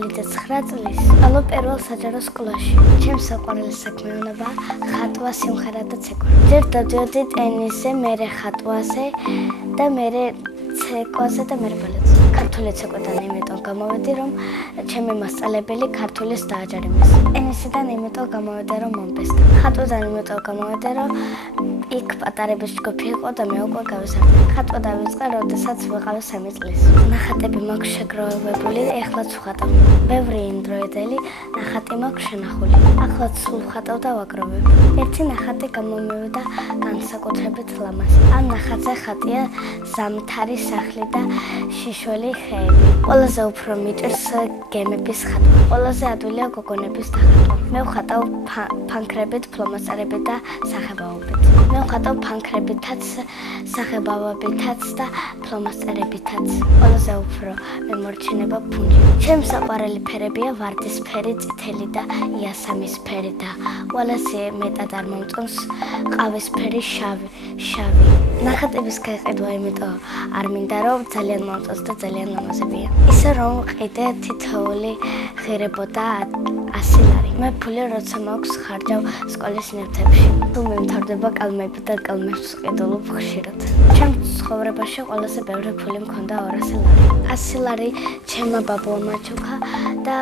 9 წლის ალო პირველ საჯარო სკოლაში. ჩემს საყვარელი საქმიანობაა ხატვა, სიმღერა და ცეკვა. ჯერ დავდიოდი ტენისზე, მერე ხატვაზე და მერე ცეკვაზე და მერე ბალეტზე. ქართული ცეკვიდან იმიტომ გამოვედი, რომ ჩემი მასწავლებელი ქართულის დააჯერებეს. ტენისიდან იმიტომ გამოვედი, რომ მომბესდა. ხატვიდან იმიტომ გამოვედი, რომ იქ პატარების ჯგუფი იყო და მე უკვე გავიზარდე. ხატვა დავიწყე, როდესაც ვიყავი 3 წლის. ნახატები მაქვს შეგროვებული, ეხლაც ვხატავ. ბევრი ინდროიდელი ნახატი მაქვს შენახული. ახლაც სულ ვხატავ და ვაგროვებ. ერთი ნახატი გამომივიდა განსაკუთრებით ლამაზი. ამ ნახატზე ხატია ზამთარი სახლი და შიშველი ხეები. ყველაზე უფრო მიჭირს გემების ხატვა. ყველაზე ადვილია გოგონების დახატვა. მე ვხატავ ფანქრებით, ფლომასტერებით და სახებავებით. მე ვხატავ ფანქრებითაც, სახებავებითაც და ფლომასტერებითაც. ყველაზე უფრო მემორჩინება ფუნჯი. ჩემს საყვარელი ფერებია ვარდისფერი, წითელი და იასამისფერი და ყველაზე მეტად არ მომწონს ყავისფერი, შავი. ნახატების გაყიდვა იმიტომ არ მინდა, რომ ძალიან მომწონს და ძალიან ლამაზებია. ისე რომ ყიდე თითოეული ღირებოდა 100 ლარი. მე ფული როცა მაქვს ხარჯავ სკოლის ნივთებში. თუ მიმთავრდება კალმები და კალმებს ვყიდულობ ხშირად. ჩემს ცხოვრებაში ყველაზე ბევრი ფული მქონდა 200 ლარი. 100 ლარი ჩემმა ბაბულმა ჩუქა და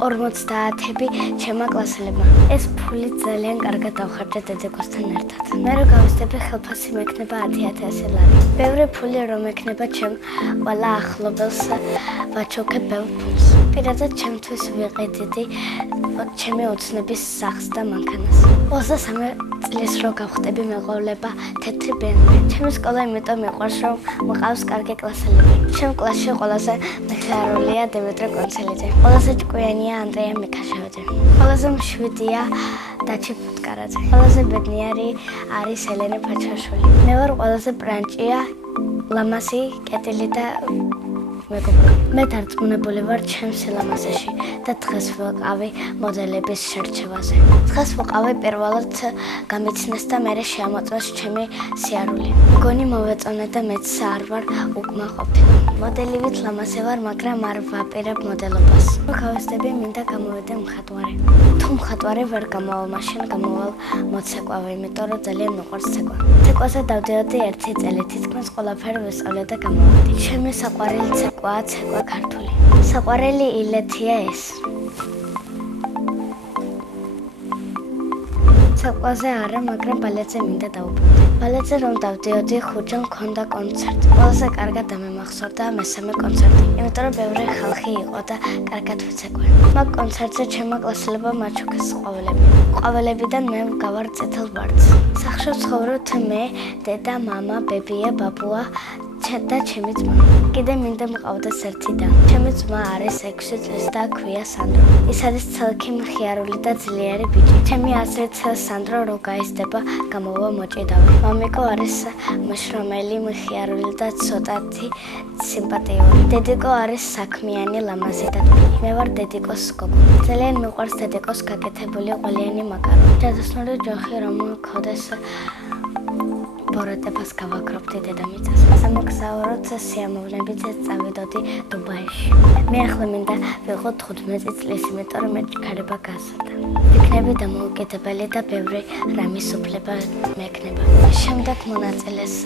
50-ები ჩემმა კლასელებმა. ეს ფული ძალიან კარგად დავხარჯე დედიკოსთან ერთად. მე რო გავიზრდები ხელფასი მექნება 10,000 ლარი. ბევრი ფული რომ ექნება ჩემ ყველა ახლობელს ვაჩუქებ ბევრ ფულს. პირადად ჩემთვის ვიყიდი ჩემი ოცნების სახს და მანქანას. 23 წლის რო გავხდები მეყოლება თეთრი BMW. ჩემი სკოლა იმიტომ მიყვარს, რომ მყავს კარგი კლასელები. ჩემ კლასში ყველაზე მეხიარულია დიმიტრი კონცელიძე. ყველაზე ჭკვიანია ანდრეა მიქაშევაძე. ყველაზე მშვიდია დაჩი ფუტკარაძე. ყველაზე ბედნიერი არის ელენე ფაჩაშვილი. მე ვარ ყველაზე ბრანჭია, ლამაზი, კეთილი და მეგობრული. მე დარწმუნებული ვარ ჩემს სილამაზეში და დღეს ვიყავი მოდელების შერჩევაზე. დღეს ვიყავი პირველად გამიცნეს და მერე შეამოწმეს ჩემი სიარული. მგონი მოვეწონე და მეც არ ვარ უკმაყოფილი. მოდელივით ლამაზე ვარ, მაგრამ არ ვაპირებ მოდელობას. რო გავიზრდები, მინდა გამოვიდე მხატვარი. თუ მხატვარი ვერ გამოვალ, მაშინ გამოვალ მოცეკვავი, იმიტომ რომ ძალიან მიყვარს ცეკვა. ცეკვაზე დავდიოდი 1 წელი, თითქმის ყველაფერი ვისწავლე და გამოვიდი. ჩემი საყვარელი ცეკვაა ცეკვა ქართული. საყვარელი ილეთია ეს. ცეკვაზე არა, მაგრამ ბალეტზე მინდა დავუბრუნდე. ბალეტზე რომ დავდიოდი, ხუჯა მქონდა კონცერტი. ყველაზე კარგად დამემახსოვრდა მესამე კონცერტი, იმიტომ რომ ბევრი ხალხი იყო და კარგად ვიცეკვე. მაგ კონცერტზე ჩემმა კლასელებმა მაჩუქეს ყვავილები. ყვავილებიდან მე გავარ წითელ ვარდს. სახლში ვცხოვრობთ მე, დედა, მამა, ბებია, ბაბუა და ჩემი ძმა. კიდე მინდა მყავდეს ერთი და. ჩემი ძმა არის 6 წლის და ქვია სანდრო. ის არის ცალკე მხიარული და ძლიერი ბიჭი. ჩემი აზრით სანდრო რო გაიზრდება, გამოვა მოჭიდავი. მამიკო არის მშრომელი, მხიარული და ცოტათი სიმპათიური. დედიკო არის საქმიანი, ლამაზი და თბილი. მე ვარ დედიკოს გოგო. ძალიან მიყვარს დედიკოს გაკეთებული ყველიანი მაკარო. ჯადოსნური ჯოხი რომ მქონდეს ბოროტებას გავაკრობდი დედამიწას. სამოგზაუროთ სიამოვნებით წავიდოდი დუბაიში. მე ახლა მინდა ვიყო 15 წლის, იმიტომ რომ მე ჩქარება გასვდა. ვიქნები დამოუკიდებელი და ბევრი რამის უფლება მექნება. შემდეგ მონაწილეს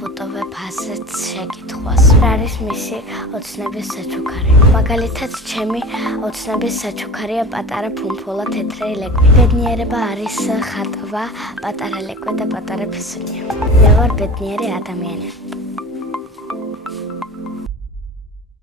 ვუტოვებ ასეთ შეკითხვას. რა არის მისი ოცნების საჩუქარი? მაგალითად, ჩემი ოცნების საჩუქარია პატარა ფუმფულა, თეთრი ლეკვი. ბედნიერება არის ხატვა, პატარა ლეკვი და პატარა ფისუნია. მე ვარ ბედნიერი ადამიანი.